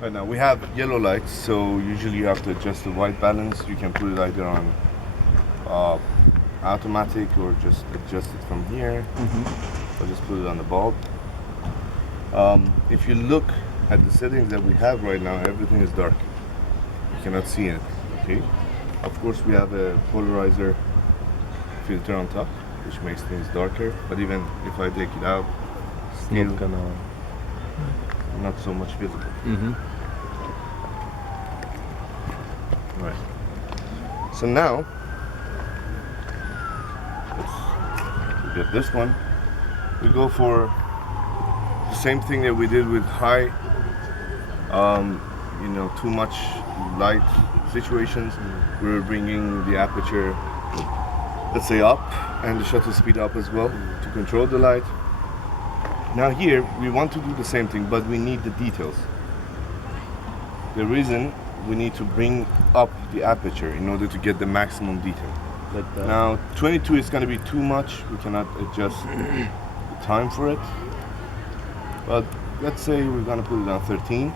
Right now we have yellow lights, so usually you have to adjust the white balance. You can put it either on uh, automatic or just adjust it from here, or just put it on the bulb. If you look at the settings that we have right now, everything is dark. You cannot see it. Okay. Of course, we have a polarizer filter on top, which makes things darker. But even if I take it out, still Not gonna. not so much visible. Right. So now, let's get this one. We go for the same thing that we did with high, too much light situations. We're bringing the aperture, let's say, up, and the shutter speed up as well to control the light. Now here, we want to do the same thing, but we need the details. The reason we need to bring up the aperture in order to get the maximum detail. Like that. Now 22 is going to be too much. We cannot adjust the time for it. But let's say we're going to put it on 13.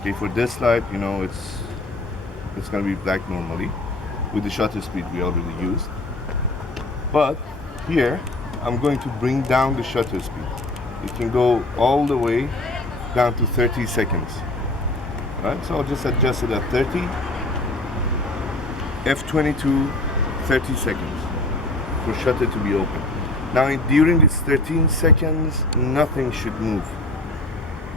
Okay, for this light, it's going to be black normally with the shutter speed we already used. But here, I'm going to bring down the shutter speed. It can go all the way down to 30 seconds. Right, so I'll just adjust it at 30. F22, 30 seconds for shutter to be open. Now during these 13 seconds, nothing should move.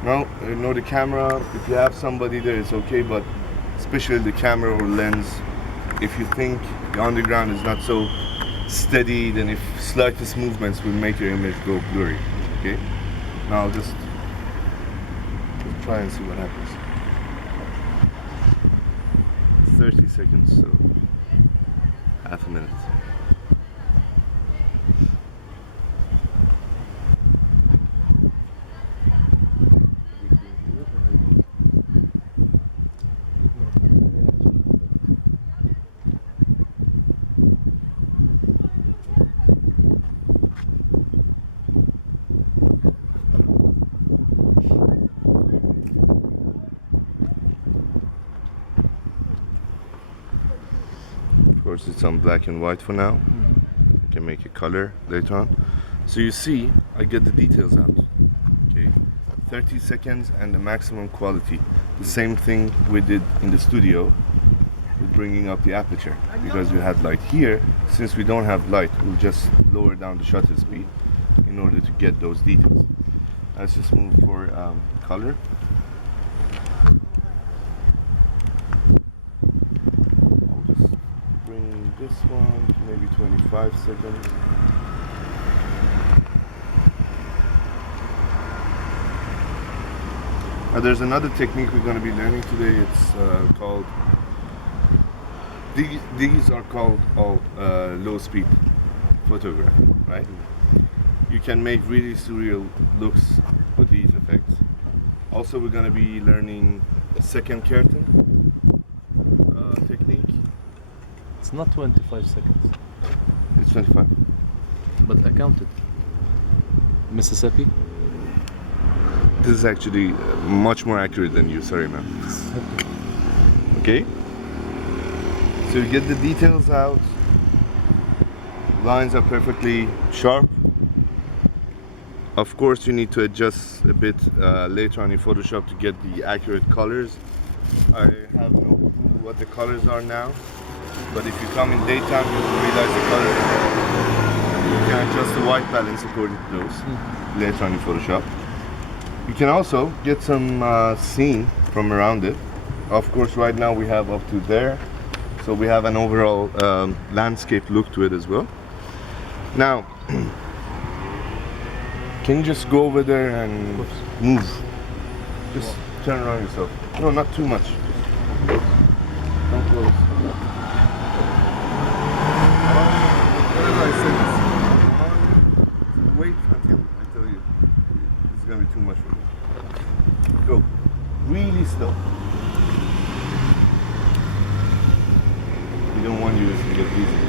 Now, the camera, if you have somebody there, it's okay, but especially the camera or lens, if you think the underground is not so steady, then if slightest movements will make your image go blurry. Okay? Now I'll just try and see what happens. 30 seconds, so half a minute. Of course, it's on black and white for now. I can make a color later on. So you see, I get the details out. Okay, 30 seconds and the maximum quality. The same thing we did in the studio with bringing up the aperture. Because we had light here, since we don't have light, we'll just lower down the shutter speed in order to get those details. Let's just move for color. Bring this one to maybe 25 seconds. Now there's another technique we're going to be learning today. It's called, these are called low speed photography, right? You can make really surreal looks with these effects. Also, we're going to be learning second curtain technique. It's not 25 seconds, It's 25. but I counted. Mississippi. This is actually much more accurate than you, sorry man. Okay? So you get the details out. Lines are perfectly sharp. Of course you need to adjust a bit later on in Photoshop to get the accurate colors. I have no clue what the colors are now, but if you come in daytime you will realize the colors. You can adjust the white balance according to those later on in Photoshop. You can also get some scene from around it. Of course, right now we have up to there, so we have an overall landscape look to it as well. Now, can you just go over there and move? Just turn around yourself. No, not too much. Don't close. Whatever I said, wait until I tell you. It's gonna be too much for you. Go. Really slow. We don't want you to get easy.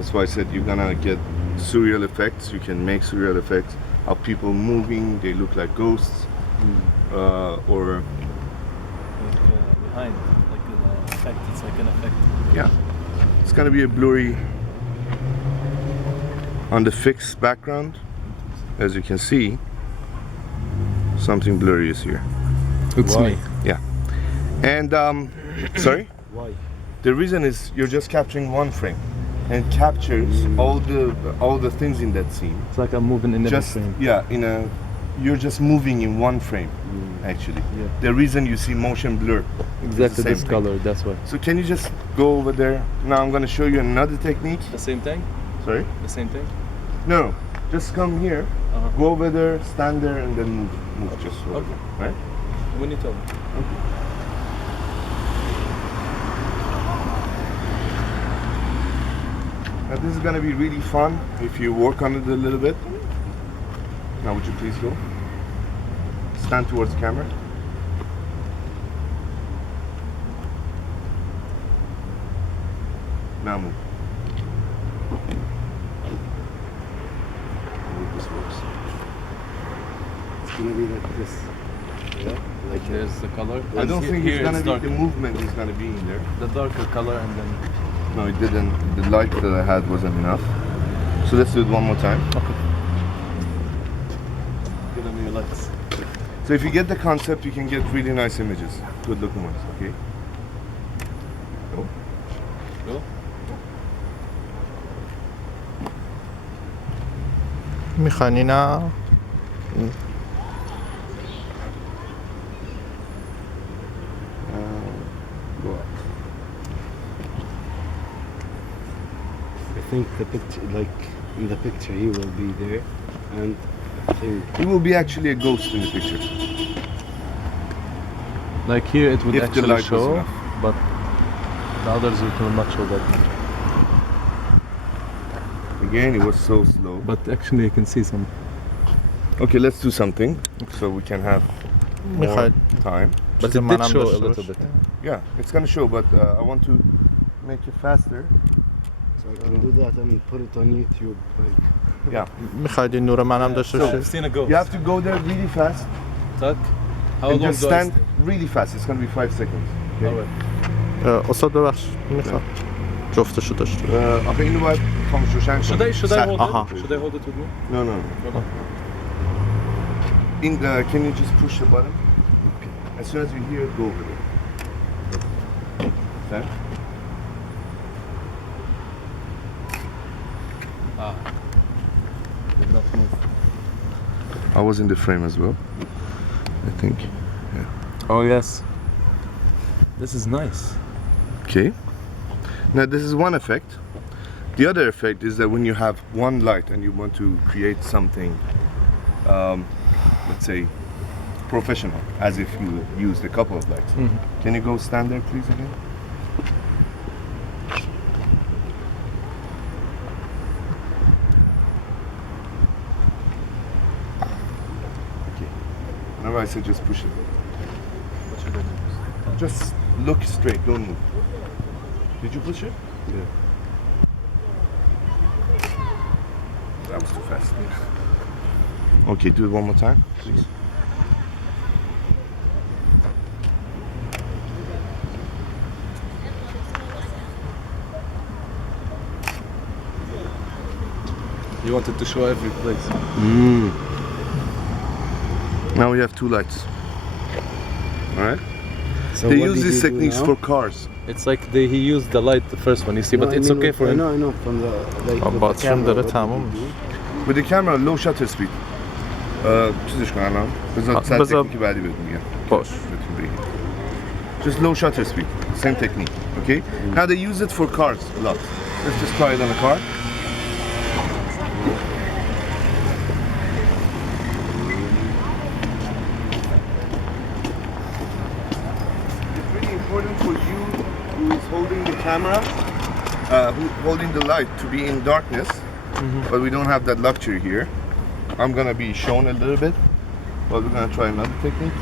That's why I said you're gonna get surreal effects. You can make surreal effects of people moving. They look like ghosts, or Like behind, like an effect. It's like an effect. yeah, it's gonna be a blurry on the fixed background. As you can see, something blurry is here. It's Why? me. Yeah, and sorry. Why? The reason is you're just capturing one frame, and captures all the things in that scene. It's like I'm moving in every Just frame. yeah, you're just moving in one frame. Actually, Yeah. the reason you see motion blur. Exactly same this thing. color. That's why. So can you just go over there? Now I'm gonna show you another technique. The same thing. Sorry? The same thing. No, just come here, Uh-huh. go over there, stand there, and then move just over Okay. there, right? When you tell me. Now this is gonna be really fun if you work on it a little bit. Now would you please go? Stand towards the camera. Now move. I hope this works. It's gonna be like this. Yeah. Like There's the color. I don't think here it's gonna it's be dark. the movement is gonna be in there. The darker color and then. No, it didn't. The light that I had wasn't enough. So let's do it one more time. Okay. Give them your lights. So if you get the concept, you can get really nice images, good looking ones. Okay. Go. Go. میخوانی نه Go up. I think the picture, like in the picture, he will be there, and I think It will be actually a ghost in the picture. Like here it would If the actually light was show, enough. but the others it will not show that much. Again, it was so slow. But actually you can see some. Okay, let's do something so we can have more میخواید time. But it did show a little bit. Yeah, it's gonna show, but I want to make it faster. so I can do that and put it on YouTube. Like Yeah, میخواید این نور منم داشته So- باشید Seen a ghost. you have to go there really fast Tuck. How and long just do I stand stay? really fast. It's gonna be 5 seconds. Okay? Alright. استاد ببخش میخوام جفتشو داشته آخه اینو باید خاموش روشن Should کنی. I hold Aha. it? Should I hold it with me? No, no. Okay. Can you just push the button? As soon as you hear it, go over there. Stand. Did not move. I was in the frame as well, I think. Oh yes. This is nice. Okay. Now this is one effect. The other effect is that when you have one light and you want to create something, let's say, professional, as if you used a couple of lights. Can you go stand there, please, again? Okay. Whenever I say just push it, What should I do? just look straight, don't move. Did you push it? yeah. That was too fast. Okay, do it one more time, please. You wanted to show every place. Now we have two lights. All right. So They what use did these you do techniques now? for cars. It's like he used the light, the first one, you see, No, but I it's mean okay with- for I him. know, I know. From the like. with the باتریم camera, داره what did تموم you میشه. do? With the camera, low shutter speed. چیزش کن الان. بذار سر بذار- تکنیک بعدی بهت میگم. باش بهتون بگم. Just low shutter speed. Same technique. Okay. Now they use it for cars a lot. Let's just try it on a car. It's really important for you who is holding the camera, holding the light, to be in darkness. But we don't have that luxury here. I'm gonna be shown a little bit, but we're gonna try another technique.